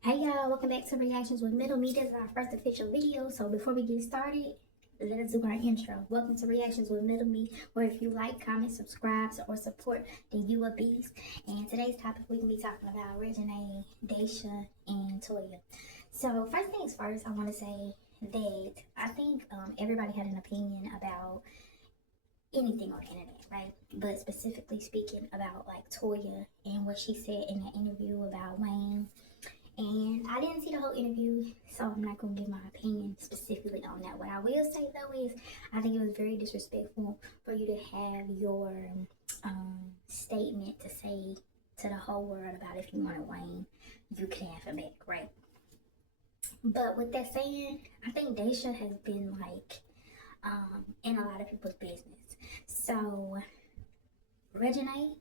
Hey y'all, welcome back to Reactions with Middle Me. This is our first official video, so before we get started, let us do our intro. Welcome to Reactions with Middle Me, where if you like, comment, subscribe, or support, then you a beast. And today's topic, we can be talking about Reginae, Daysha, and Toya. So first things first, I want to say that I think everybody had an opinion about anything on the internet, right? But specifically speaking about like Toya and what she said in that interview about Wayne. And I didn't see the whole interview, so I'm not going to give my opinion specifically on that. What I will say, though, is I think it was very disrespectful for you to have your statement to say to the whole world about if you wanted Wayne, you can have him back, right? But with that saying, I think Daysha has been, like, in a lot of people's business. So, Reginae,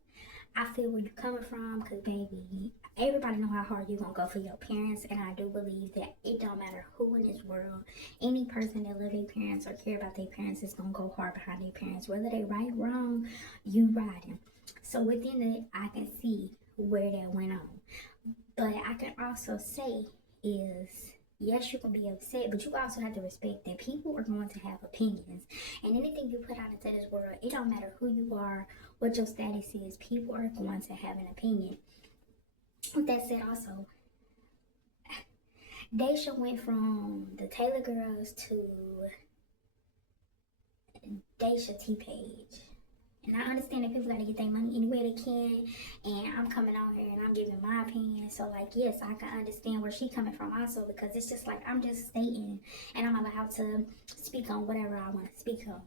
I feel where you're coming from, because, baby, everybody know how hard you're going to go for your parents, and I do believe that it don't matter who in this world, any person that love their parents or care about their parents is going to go hard behind their parents. Whether they right, wrong, you ride them. So within it, I can see where that went on. But I can also say is, yes, you can be upset, but you also have to respect that people are going to have opinions. And anything you put out into this world, it don't matter who you are, what your status is, people are going to have an opinion. With that said, also, Daysha went from the Taylor Girls to Daysha T-Page. And I understand that people got to get their money any way they can. And I'm coming on here and I'm giving my opinion. So, like, yes, I can understand where she's coming from also. Because it's just like, I'm just stating. And I'm allowed to speak on whatever I want to speak on.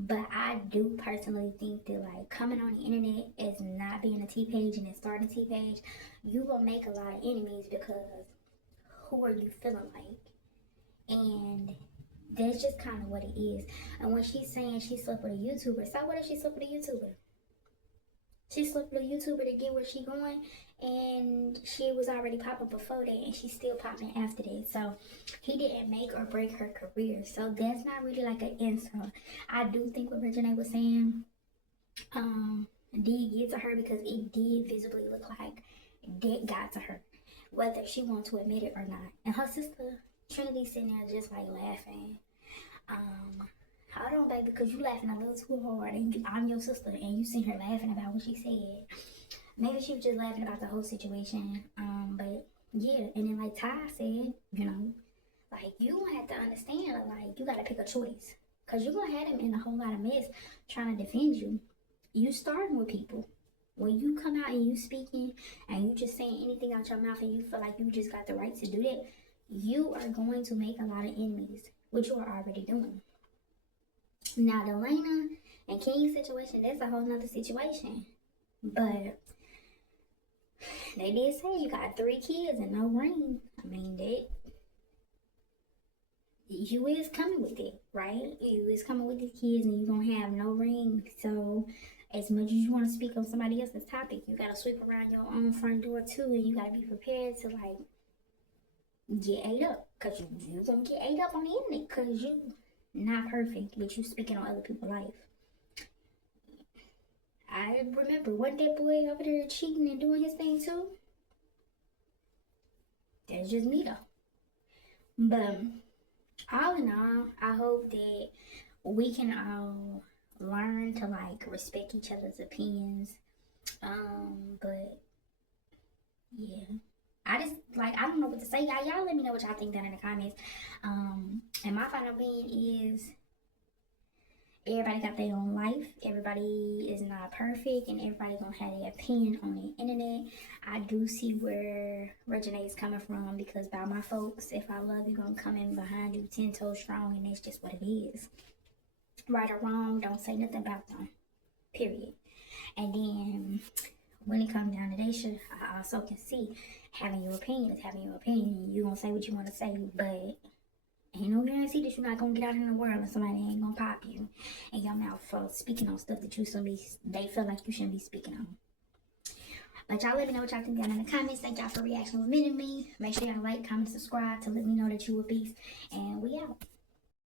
But I do personally think that, like, coming on the internet as not being a T-Page and then starting T-Page, you will make a lot of enemies because who are you feeling like? And that's just kind of what it is. And when she's saying she slept with a YouTuber, so what if she slept with a YouTuber? She slept with a YouTuber to get where she going, and she was already popping before that, and she's still popping after that. So he didn't make or break her career. So that's not really like an insult. I do think what Reginae was saying did get to her because it did visibly look like that got to her, whether she wants to admit it or not. And her sister Trinity sitting there just like laughing. Hold on, baby, because you laughing a little too hard, and I'm your sister, and you seen her laughing about what she said. Maybe she was just laughing about the whole situation. But yeah, and then like Ty said, you know, like you gonna have to understand, like you gotta pick a choice, cause you're gonna have them in a whole lot of mess trying to defend you. You starting with people. When you come out and you speaking and you just saying anything out your mouth and you feel like you just got the right to do that, you are going to make a lot of enemies, which you are already doing. Now, the Lena and King situation, that's a whole nother situation. But they did say you got 3 kids and no ring. I mean, that you is coming with it, right? You is coming with the kids and you gonna have no ring. So as much as you want to speak on somebody else's topic, you gotta sweep around your own front door too, and you gotta be prepared to like get ate up, cause you gonna get ate up on the internet, cause you not perfect, but you speaking on other people's life. I remember, wasn't that boy over there cheating and doing his thing too? That's just me though. But all in all, I hope that we can all learn to like respect each other's opinions. But yeah. I just like I don't know what to say. Y'all let me know what y'all think down in the comments. And my final opinion is everybody got their own life. Everybody is not perfect, and everybody gonna have their opinion on the internet. I do see where Reginae is coming from, because by my folks, if I love you, gonna come in behind you 10 toes strong, and that's just what it is. Right or wrong, don't say nothing about them. Period. And then when it comes down to Daysha, I also can see having your opinion is having your opinion. You gonna say what you want to say, but ain't no guarantee that you're not gonna get out in the world and somebody ain't gonna pop you in your mouth for speaking on stuff that they feel like you shouldn't be speaking on. But y'all let me know what y'all think down in the comments. Thank y'all for reacting with me. Make sure y'all like, comment, subscribe to let me know that you a beast. And we out.